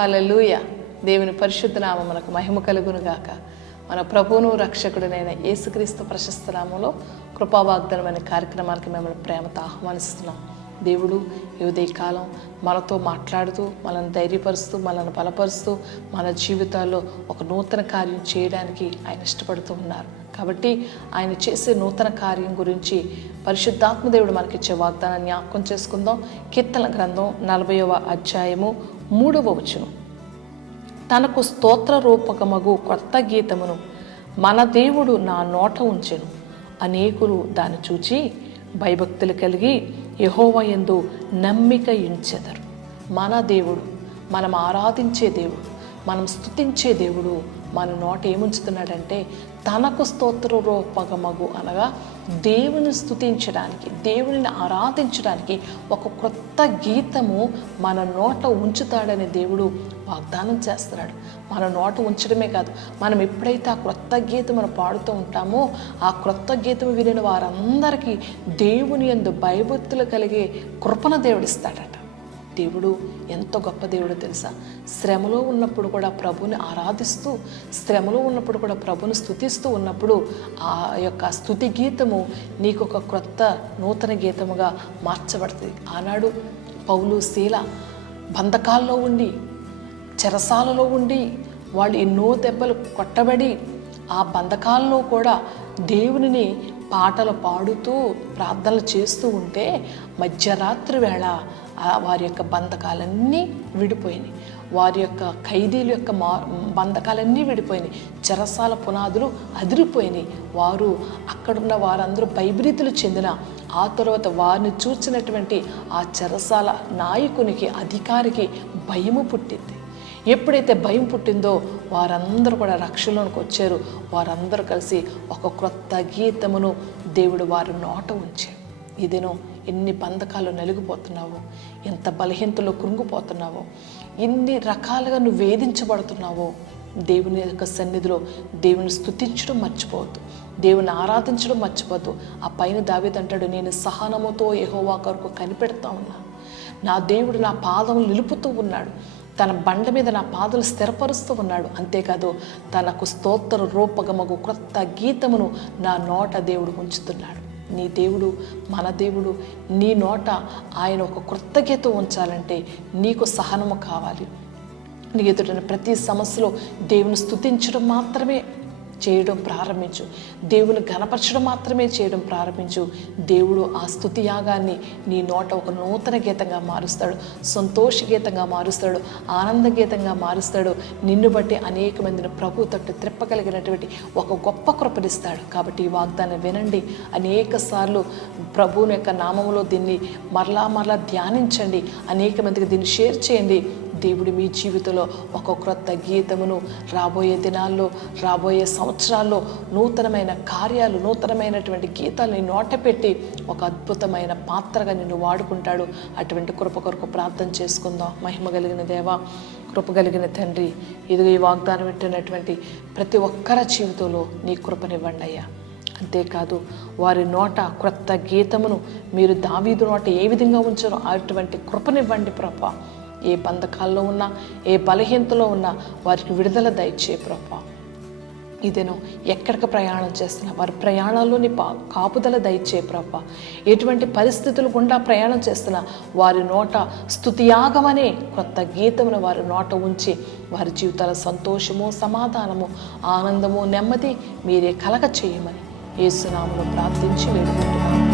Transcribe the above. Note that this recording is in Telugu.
హలలుయ దేవుని పరిశుద్ధనామ మనకు మహిమ కలుగును గాక మన ప్రభువును రక్షకుడునైన యేసుక్రీస్తు ప్రశస్త నామంలో కృపావాగ్దానం కార్యక్రమానికి మిమ్మల్ని ప్రేమతో ఆహ్వానిస్తున్నాం. దేవుడు ఈ ఉదయకాలం మనతో మాట్లాడుతూ మనల్ని ధైర్యపరుస్తూ మనల్ని బలపరుస్తూ మన జీవితాల్లో ఒక నూతన కార్యం చేయడానికి ఆయన ఇష్టపడుతూ ఉన్నారు. కాబట్టి ఆయన చేసే నూతన కార్యం గురించి పరిశుద్ధాత్మదేవుడు మనకిచ్చే వాగ్దానాన్ని జ్ఞాపకం చేసుకుందాం. కీర్తన గ్రంథం నలభైవ అధ్యాయము మూడవ వచనం. తనకు స్తోత్ర రూపకమగు కొత్త గీతమును మన దేవుడు నా నోట ఉంచెను. అనేకులు దాన్ని చూచి భయభక్తులు కలిగి యహోవ యందు నమ్మిక ఇంచెదరు మన దేవుడు మనం ఆరాధించే దేవుడు మనం స్తుతించే దేవుడు మన నోట ఏముంచుతున్నాడంటే తనకు స్తోత్ర రూపకమగు అనగా దేవుని స్థుతించడానికి దేవునిని ఆరాధించడానికి ఒక క్రొత్త గీతము మన నోట ఉంచుతాడని దేవుడు వాగ్దానం చేస్తున్నాడు. మన నోట ఉంచడమే కాదు మనం ఎప్పుడైతే ఆ క్రొత్త గీతం మనం పాడుతూ ఉంటామో ఆ క్రొత్త గీతము వినిన వారందరికీ దేవుని ఎందు భయభక్తులు కలిగే కృపణ దేవుడిస్తాడట దేవుడు ఎంత గొప్ప దేవుడు తెలుసా? శ్రమలో ఉన్నప్పుడు కూడా ప్రభుని ఆరాధిస్తూ శ్రమలో ఉన్నప్పుడు కూడా ప్రభుని స్థుతిస్తూ ఉన్నప్పుడు ఆ యొక్క స్థుతి గీతము నీకు ఒక క్రొత్త నూతన గీతముగా మార్చబడుతుంది. ఆనాడు పౌలు శీల బంధకాల్లో ఉండి చెరసాలలో ఉండి వాళ్ళు ఎన్నో దెబ్బలు కొట్టబడి ఆ బంధకాల్లో కూడా దేవునిని పాటలు పాడుతూ ప్రార్థనలు చేస్తూ ఉంటే మధ్యరాత్రి వేళ వారి యొక్క బంధకాలన్నీ విడిపోయినాయి. వారి యొక్క ఖైదీల యొక్క మా బంధకాలన్నీ విడిపోయినాయి. చెరసాల పునాదులు అదిరిపోయినాయి. వారు అక్కడున్న వారందరూ భయభ్రీతులు చెందిన ఆ తర్వాత వారిని చూచినటువంటి ఆ చెరసాల నాయకునికి అధికారికి భయము పుట్టింది. ఎప్పుడైతే భయం పుట్టిందో వారందరూ కూడా రక్షణలోనికి వచ్చారు. వారందరూ కలిసి ఒక క్రొత్త గీతమును దేవుడు వారి నోట ఉంచాడు. ఇదేనో ఎన్ని బంధకాలు నలిగిపోతున్నావో ఎంత బలహీనతలో కృంగిపోతున్నావో ఎన్ని రకాలుగా నువ్వు వేధించబడుతున్నావో దేవుని యొక్క సన్నిధిలో దేవుని స్తుతించడం మర్చిపోవద్దు. దేవుని ఆరాధించడం మర్చిపోవద్దు. ఆ పైన దావేదంటాడు నేను సహనముతో యహోవా కొరకు కనిపెడతా ఉన్నా. నా దేవుడు నా పాదం నిలుపుతూ ఉన్నాడు. తన బండ మీద నా పాదలు స్థిరపరుస్తూ ఉన్నాడు. అంతేకాదు తనకు స్తోత్ర రూపగమగు క్రొత్త గీతమును నా నోట దేవుడు ఉంచుతున్నాడు. నీ దేవుడు మన దేవుడు నీ నోట ఆయన ఒక క్రొత్త గీతం ఉంచాలంటే నీకు సహనము కావాలి. నీ ఎదుటిన ప్రతి సమస్యలో దేవుని స్తుతించడం మాత్రమే చేయడం ప్రారంభించు. దేవుని గణపరచడం మాత్రమే చేయడం ప్రారంభించు. దేవుడు ఆ స్థుతి యాగాన్ని నీ నోట ఒక నూతన గీతంగా మారుస్తాడు. సంతోష గీతంగా మారుస్తాడు. ఆనంద గీతంగా మారుస్తాడు. నిన్ను బట్టి అనేక మందిని ప్రభు తట్టు త్రిప్పగలిగినటువంటి ఒక గొప్ప కృపనిస్తాడు. కాబట్టి ఈ వాగ్దానం వినండి. అనేక సార్లు ప్రభువుని యొక్క నామంలో దీన్ని మరలా మరలా ధ్యానించండి. అనేక మందికి దీన్ని షేర్ చేయండి. దేవుడు మీ జీవితంలో ఒక క్రొత్త గీతమును రాబోయే దినాల్లో రాబోయే సంవత్సరాల్లో నూతనమైన కార్యాలు నూతనమైనటువంటి గీతాలు నీ నోట పెట్టి ఒక అద్భుతమైన పాత్రగా నిన్ను వాడుకుంటాడు. అటువంటి కృప కొరకు ప్రార్థన చేసుకుందాం. మహిమ కలిగిన దేవా కృప కలిగిన తండ్రి ఇదిగో ఈ వాగ్దానం పెట్టినటువంటి ప్రతి ఒక్కరి జీవితంలో నీ కృపనివ్వండి అయ్యా. అంతేకాదు వారి నోట క్రొత్త గీతమును మీరు దావీదు నోట ఏ విధంగా ఉంచారో అటువంటి కృపనివ్వండి ప్రభా. ఏ బంధకాల్లో ఉన్నా ఏ బలహీనతలో ఉన్నా వారికి విడుదల దయచే ప్రభా. ఇదేను ఎక్కడికి ప్రయాణం చేస్తున్నా వారి ప్రయాణాల్లోని పా కాపుదల దయచే ప్రభ. ఎటువంటి పరిస్థితులు గుండా ప్రయాణం చేస్తున్నా వారి నోట స్థుతియాగమనే కొత్త గీతమును వారి నోట ఉంచి వారి జీవితాల సంతోషము సమాధానము ఆనందము నెమ్మది మీరే కలగ చేయమని ఏసునామను ప్రార్థించి వేడుకుంటున్నాను